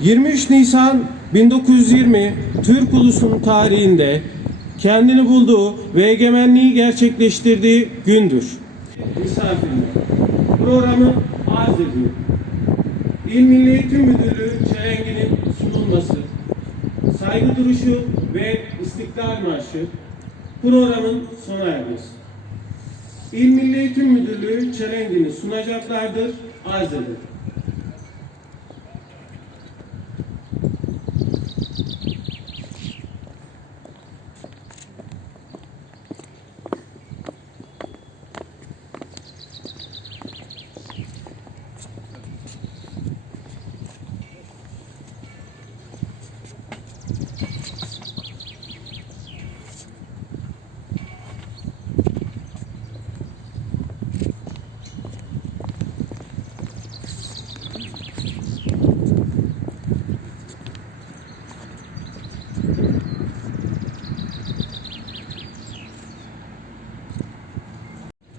23 Nisan 1920 Türk ulusunun tarihinde kendini bulduğu ve egemenliği gerçekleştirdiği gündür. Misafirler programı arz ediyor. İl Milli Eğitim Müdürlüğü çelenginin sunulması, saygı duruşu ve istiklal marşı programın sona ermesi. İl Milli Eğitim Müdürlüğü çelengini sunacaklardır, arz edilir.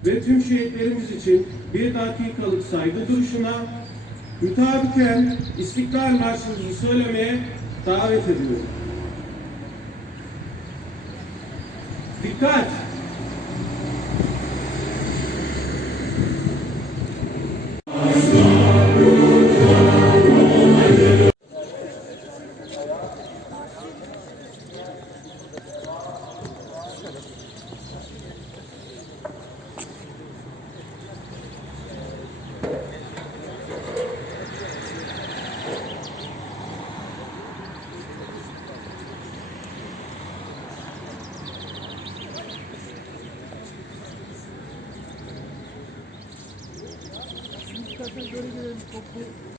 Ve tüm şehitlerimiz için bir dakikalık saygı duruşuna mütabiken İstiklal Marşımızı söylemeye davet ediyorum. Dikkat! 刚才说的就是跑步。